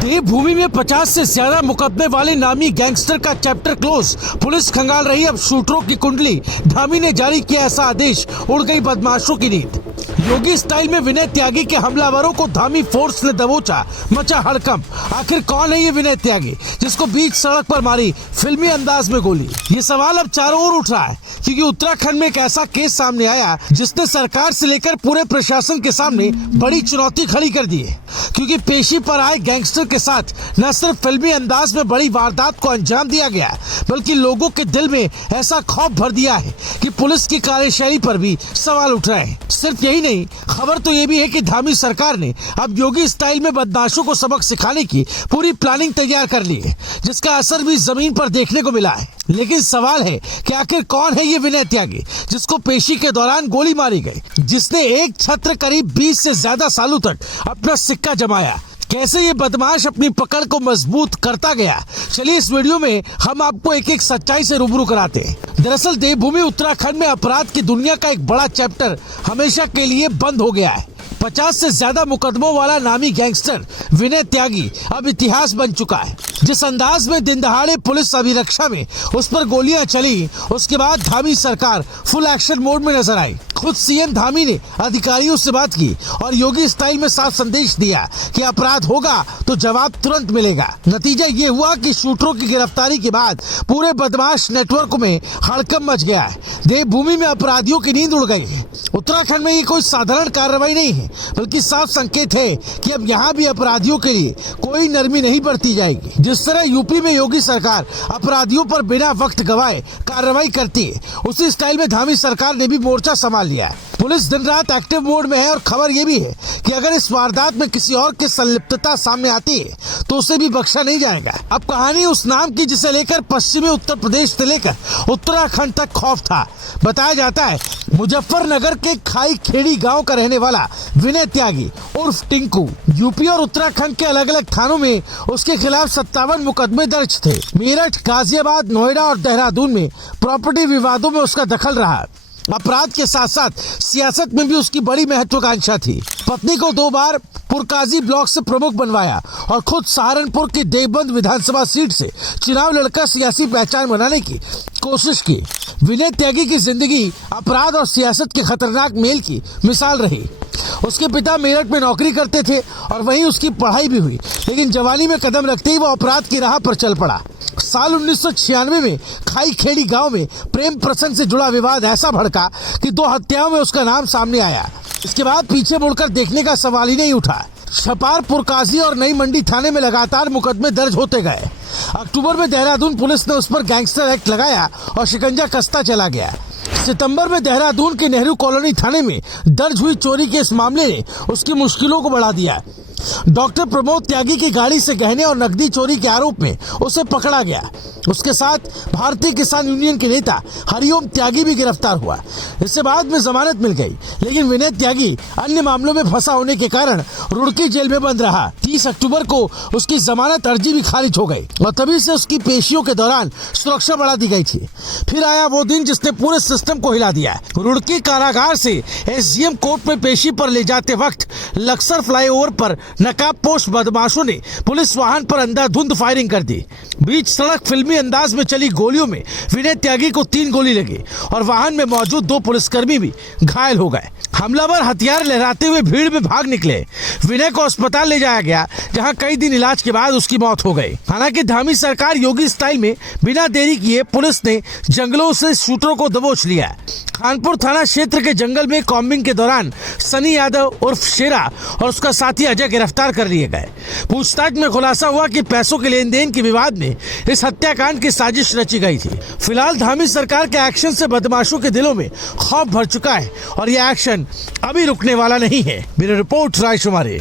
देवभूमि में 50 से ज्यादा मुकदमे वाले नामी गैंगस्टर का चैप्टर क्लोज। पुलिस खंगाल रही अब शूटरों की कुंडली। धामी ने जारी किया ऐसा आदेश, उड़ गई बदमाशों की नींद। योगी स्टाइल में विनय त्यागी के हमलावरों को धामी फोर्स ने दबोचा, मचा हड़कंप। आखिर कौन है ये विनय त्यागी जिसको बीच सड़क पर मारी फिल्मी अंदाज में गोली? ये सवाल अब चारों ओर उठ रहा है क्योंकि उत्तराखंड में एक ऐसा केस सामने आया जिसने सरकार से लेकर पूरे प्रशासन के सामने बड़ी चुनौती खड़ी कर दी है। क्योंकि पेशी पर आए गैंगस्टर के साथ न सिर्फ फिल्मी अंदाज में बड़ी वारदात को अंजाम दिया गया, बल्कि लोगों के दिल में ऐसा खौफ भर दिया है कि पुलिस की कार्यशैली पर भी सवाल उठ रहे हैं। सिर्फ यही नहीं, खबर तो ये भी है कि धामी सरकार ने अब योगी स्टाइल में बदमाशों को सबक सिखाने की पूरी प्लानिंग तैयार कर ली है, जिसका असर भी जमीन पर देखने को मिला है। लेकिन सवाल है कि आखिर कौन है ये विनय त्यागी जिसको पेशी के दौरान गोली मारी गई, जिसने एक छत्र करीब 20 से ज्यादा सालों तक अपना सिक्का जमाया? कैसे ये बदमाश अपनी पकड़ को मजबूत करता गया? चलिए इस वीडियो में हम आपको एक एक सच्चाई से रूबरू कराते हैं। दरअसल देवभूमि उत्तराखंड में अपराध की दुनिया का एक बड़ा चैप्टर हमेशा के लिए बंद हो गया है। 50 से ज्यादा मुकदमों वाला नामी गैंगस्टर विनय त्यागी अब इतिहास बन चुका है। जिस अंदाज में दिन दहाड़े पुलिस अभिरक्षा में उस पर गोलियां चली, उसके बाद धामी सरकार फुल एक्शन मोड में नजर आई। खुद सीएम धामी ने अधिकारियों से बात की और योगी स्टाइल में साफ संदेश दिया कि अपराध होगा तो जवाब तुरंत मिलेगा। नतीजा ये हुआ कि शूटरों की गिरफ्तारी के बाद पूरे बदमाश नेटवर्क में हड़कंप मच गया है। देवभूमि में अपराधियों की नींद उड़ गई है। उत्तराखंड में ये कोई साधारण कार्रवाई नहीं है, बल्कि साफ संकेत है कि अब यहाँ भी अपराधियों के लिए कोई नरमी नहीं बरती जाएगी। जिस तरह यूपी में योगी सरकार अपराधियों पर बिना वक्त गवाए कार्रवाई करती है, उसी स्टाइल में धामी सरकार ने भी मोर्चा संभाल लिया है। पुलिस दिन रात एक्टिव मोड में है और खबर ये भी है कि अगर इस वारदात में किसी और की संलिप्तता सामने आती है तो उसे भी बख्शा नहीं जाएगा। अब कहानी उस नाम की जिसे लेकर पश्चिमी उत्तर प्रदेश से लेकर उत्तराखंड तक खौफ था। बताया जाता है मुजफ्फरनगर के खाई खेड़ी गांव का रहने वाला विनय त्यागी उर्फ टिंकू यूपी और उत्तराखंड के अलग अलग थानों में उसके खिलाफ 57 मुकदमे दर्ज थे। मेरठ, गाजियाबाद, नोएडा और देहरादून में प्रॉपर्टी विवादों में उसका दखल रहा। अपराध के साथ साथ सियासत में भी उसकी बड़ी महत्वाकांक्षा थी। पत्नी को 2 बार पुरकाजी ब्लॉक से प्रमुख बनवाया और खुद सहारनपुर की देवबंद विधानसभा सीट से चुनाव लड़कर सियासी पहचान बनाने की कोशिश की। विनय त्यागी की जिंदगी अपराध और सियासत के खतरनाक मेल की मिसाल रही। उसके पिता मेरठ में नौकरी करते थे और वहीं उसकी पढ़ाई भी हुई, लेकिन जवानी में कदम रखते ही वो अपराध की राह पर चल पड़ा। साल 1996 में खाई खेड़ी गांव में प्रेम प्रसंग से जुड़ा विवाद ऐसा भड़का कि 2 हत्याओं में उसका नाम सामने आया। इसके बाद पीछे मुड़कर देखने का सवाल ही नहीं उठा। छपार, पुरकाजी और नई मंडी थाने में लगातार मुकदमे दर्ज होते गए। अक्टूबर में देहरादून पुलिस ने उस पर गैंगस्टर एक्ट लगाया और शिकंजा कसता चला गया। सितंबर में देहरादून के नेहरू कॉलोनी थाने में दर्ज हुई चोरी के इस मामले ने उसकी मुश्किलों को बढ़ा दिया। डॉक्टर प्रमोद त्यागी की गाड़ी से गहने और नकदी चोरी के आरोप में उसे पकड़ा गया। उसके साथ भारतीय किसान यूनियन के नेता हरिओम त्यागी भी गिरफ्तार हुआ। इससे बाद में जमानत मिल गई, लेकिन विनय त्यागी अन्य मामलों में फंसा होने के कारण रुड़की जेल में बंद रहा। 30 अक्टूबर को उसकी जमानत अर्जी भी खारिज हो गई और तभी से उसकी पेशियों के दौरान सुरक्षा बढ़ा दी गई थी। फिर आया वो दिन जिसने पूरे सिस्टम को हिला दिया। रुड़की कारागार से एसडीएम कोर्ट में पेशी पर ले जाते वक्त लक्सर फ्लाईओवर पर नकाबपोश बदमाशों ने पुलिस वाहन पर अंधाधुंध फायरिंग कर दी। बीच सड़क फिल्मी अंदाज में चली गोलियों में विनय त्यागी को 3 गोली लगी और वाहन में मौजूद 2 पुलिसकर्मी भी घायल हो गए। हमलावर हथियार लहराते हुए भीड़ में भाग निकले। विनय को अस्पताल ले जाया गया, जहां कई दिन इलाज के बाद उसकी मौत हो गई। हालांकि धामी सरकार योगी स्टाइल में बिना देरी किए पुलिस ने जंगलों से शूटरों को दबोच लिया। खानपुर थाना क्षेत्र के जंगल में कॉम्बिंग के दौरान सनी यादव उर्फ शेरा और उसका साथी अजय गिरफ्तार कर लिए गए। पूछताछ में खुलासा हुआ कि पैसों के लेन देन के विवाद में इस हत्याकांड की साजिश रची गई थी। फिलहाल धामी सरकार के एक्शन से बदमाशों के दिलों में खौफ भर चुका है और यह एक्शन अभी रुकने वाला नहीं है। मेरी रिपोर्ट रायशुमारी।